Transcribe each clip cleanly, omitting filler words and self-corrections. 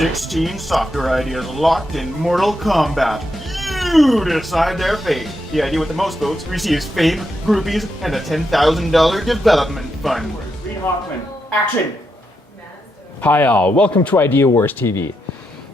16 software ideas locked in mortal combat. You decide their fate. The idea with the most votes receives fame, groupies, and a $10,000 development fund. Reid Hoffman, action! Hi all, welcome to IdeaWarz TV.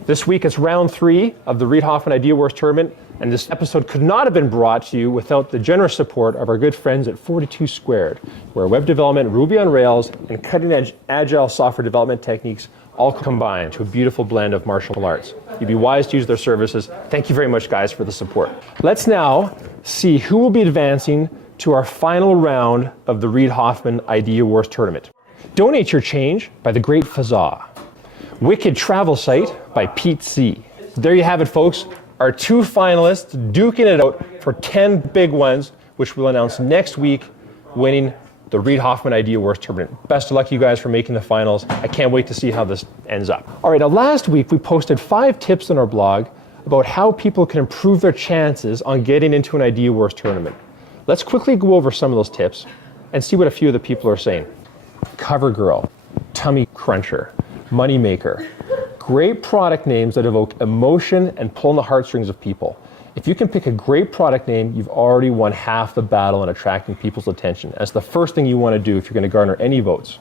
This week it's round 3 of the Reid Hoffman IdeaWarz tournament, and this episode could not have been brought to you without the generous support of our good friends at 42 Squared, where web development, Ruby on Rails, and cutting-edge agile software development techniques all combine to a beautiful blend of martial arts. You'd be wise to use their services. Thank you very much, guys, for the support. Let's now see who will be advancing to our final round of the Reid Hoffman IdeaWarz tournament. Donate Your Change by The Great Fazza. Wicked Travel Site by Pete C. There you have it, folks. Our 2 finalists duking it out for 10 big ones, which we'll announce next week, winning the Reid Hoffman IdeaWarz tournament. Best of luck, you guys, for making the finals. I can't wait to see how this ends up. All right, now last week we posted 5 tips on our blog about how people can improve their chances on getting into an IdeaWarz tournament. Let's quickly go over some of those tips and see what a few of the people are saying. Cover Girl, Tummy Cruncher, Moneymaker. Great product names that evoke emotion and pull on the heartstrings of people. If you can pick a great product name, you've already won half the battle in attracting people's attention. That's the first thing you want to do if you're going to garner any votes.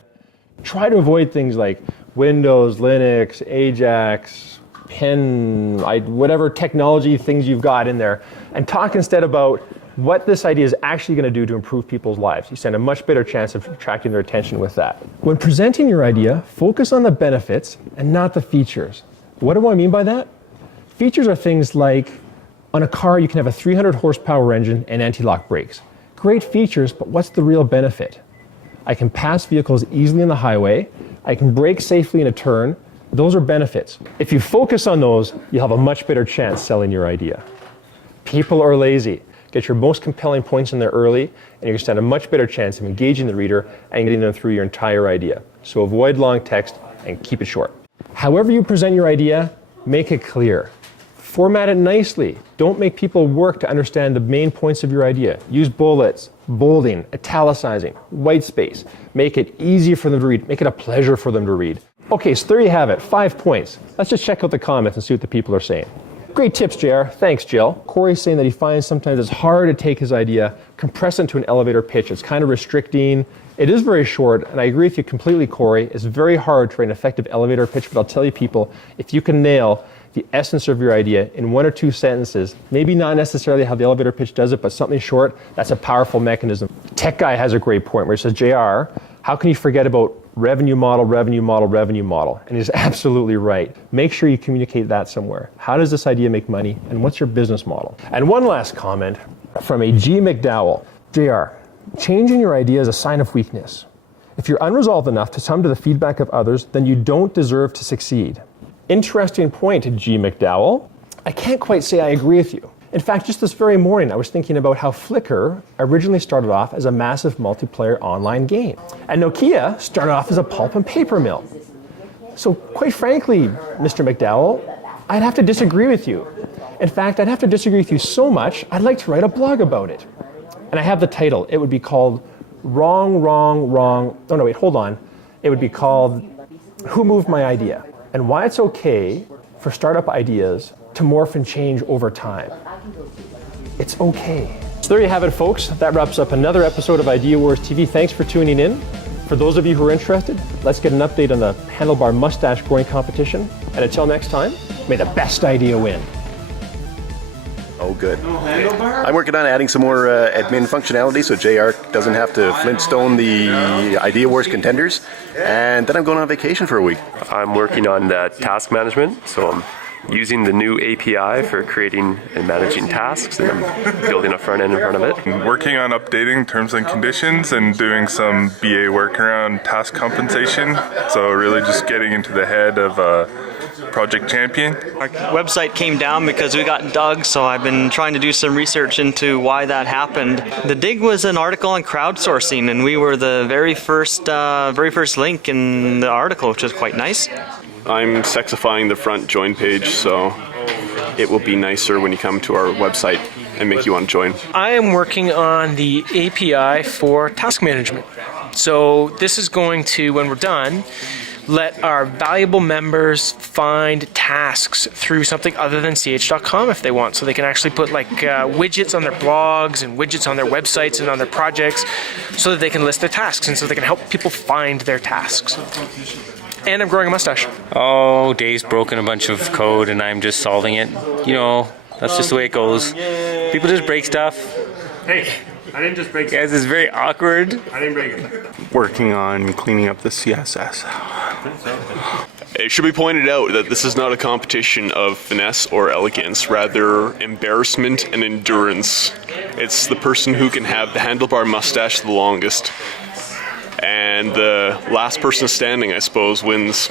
Try to avoid things like Windows, Linux, Ajax, Pen, whatever technology things you've got in there, and talk instead about what this idea is actually going to do to improve people's lives. You stand a much better chance of attracting their attention with that. When presenting your idea, focus on the benefits and not the features. What do I mean by that? Features are things like, on a car you can have a 300 horsepower engine and anti-lock brakes. Great features, but what's the real benefit? I can pass vehicles easily on the highway. I can brake safely in a turn. Those are benefits. If you focus on those, you'll have a much better chance selling your idea. People are lazy. Get your most compelling points in there early, and you're going to stand a much better chance of engaging the reader and getting them through your entire idea. So avoid long text and keep it short. However you present your idea, make it clear. Format it nicely. Don't make people work to understand the main points of your idea. Use bullets, bolding, italicizing, white space. Make it easy for them to read. Make it a pleasure for them to read. Okay, so there you have it, 5 points. Let's just check out the comments and see what the people are saying. Great tips, JR. Thanks, Jill. Corey's saying that he finds sometimes it's hard to take his idea, compress it into an elevator pitch. It's kind of restricting. It is very short, and I agree with you completely, Corey. It's very hard to write an effective elevator pitch, but I'll tell you people, if you can nail the essence of your idea in 1 or 2 sentences, maybe not necessarily how the elevator pitch does it, but something short, that's a powerful mechanism. Tech Guy has a great point where he says, JR, how can you forget about revenue model, revenue model, revenue model? And he's absolutely right. Make sure you communicate that somewhere. How does this idea make money, and what's your business model? And one last comment from a G. McDowell. JR, changing your idea is a sign of weakness. If you're unresolved enough to succumb to the feedback of others, then you don't deserve to succeed. Interesting point, G. McDowell. I can't quite say I agree with you. In fact, just this very morning, I was thinking about how Flickr originally started off as a massive multiplayer online game. And Nokia started off as a pulp and paper mill. So quite frankly, Mr. McDowell, I'd have to disagree with you. In fact, I'd have to disagree with you so much, I'd like to write a blog about it. And I have the title. It would be called Wrong, Wrong, Wrong. Oh, no, wait, hold on. It would be called Who Moved My Idea? And why it's okay for startup ideas to morph and change over time. It's okay. So there you have it, folks. That wraps up another episode of IdeaWarz TV. Thanks for tuning in. For those of you who are interested, let's get an update on the handlebar mustache growing competition. And until next time, may the best idea win. Oh, good. I'm working on adding some more admin functionality so JR doesn't have to Flintstone the IdeaWarz contenders. And then I'm going on vacation for a week. I'm working on that task management, so I'm using the new API for creating and managing tasks, and I'm building a front end in front of it. I'm working on updating terms and conditions and doing some BA work around task compensation. So really just getting into the head of Project Champion. Our website came down because we got dug, so I've been trying to do some research into why that happened. The dig was an article on crowdsourcing, and we were the very first link in the article, which was quite nice. I'm sexifying the front join page, so it will be nicer when you come to our website and make you want to join. I am working on the API for task management. So this is going to, when we're done, let our valuable members find tasks through something other than ch.com if they want. So they can actually put like widgets on their blogs and widgets on their websites and on their projects so that they can list their tasks and so they can help people find their tasks. And I'm growing a mustache. Oh, Dave's broken a bunch of code and I'm just solving it. You know, that's just the way it goes. People just break stuff. Hey, I didn't just break it. Guys, it's very awkward. I didn't break it. Working on cleaning up the CSS. It should be pointed out that this is not a competition of finesse or elegance, rather embarrassment and endurance. It's the person who can have the handlebar mustache the longest. And the last person standing, I suppose, wins.